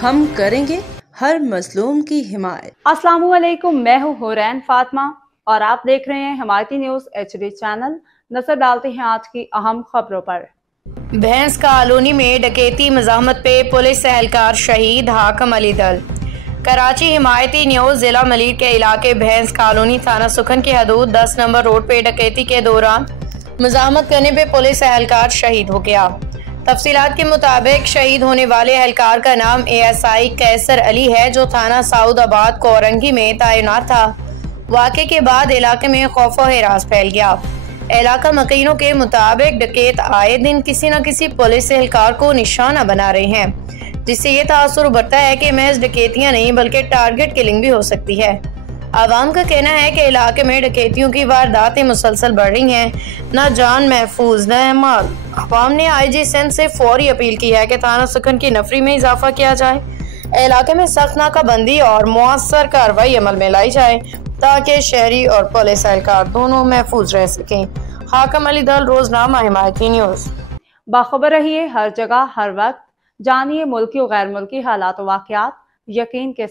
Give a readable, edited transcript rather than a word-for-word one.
हम करेंगे हर मजलूम की हिमायत। अस्सलाम वालेकुम, मैं हूँ हुरैन फातिमा और आप देख रहे हैं हिमायती न्यूज HD चैनल। नजर डालते हैं आज की अहम खबरों पर। भैंस कॉलोनी में डकैती मज़ाहमत पे पुलिस एहलकार शहीद हाकम अली दल। कराची हिमायती न्यूज जिला मलीर के इलाके भैंस कॉलोनी थाना सुखन की हदूद 10 नंबर रोड पे डकैती के दौरान मज़ाहमत करने पे पुलिस एहलकार शहीद हो गया। तफसीलात के मुताबिक शहीद होने वाले एहलकार का नाम ASI कैसर अली है, जो थाना साउदाबाद कोरंगी में तैनात था। वाक़े के बाद इलाके में खौफ और हिरास फैल गया। इलाका मकीनों के मुताबिक डकैत आए दिन किसी न किसी पुलिस एहलकार को निशाना बना रहे हैं, जिससे ये तासुर उभरता है कि महज डकैतियां नहीं बल्कि टारगेट किलिंग भी हो सकती है। आवाम का कहना है कि इलाके में डकैतियों की वारदातें मुसलसल बढ़ रही हैं, न जान महफूज न माल। आवाम ने IG सिंध से फौरी अपील की है कि थाना सुखन की नफरी में इजाफा किया जाए, इलाके में सख्त नाकाबंदी और मुअस्सर कार्रवाई अमल में लाई जाए ताकि शहरी और पुलिस एहलकार दोनों महफूज रह सकें। हाकम अली दल, रोजनामा हिमायती न्यूज। बाखबर रहिए हर जगह हर वक्त, जानिए मुल्की और गैर मुल्की हालात वाक़यात यकीन के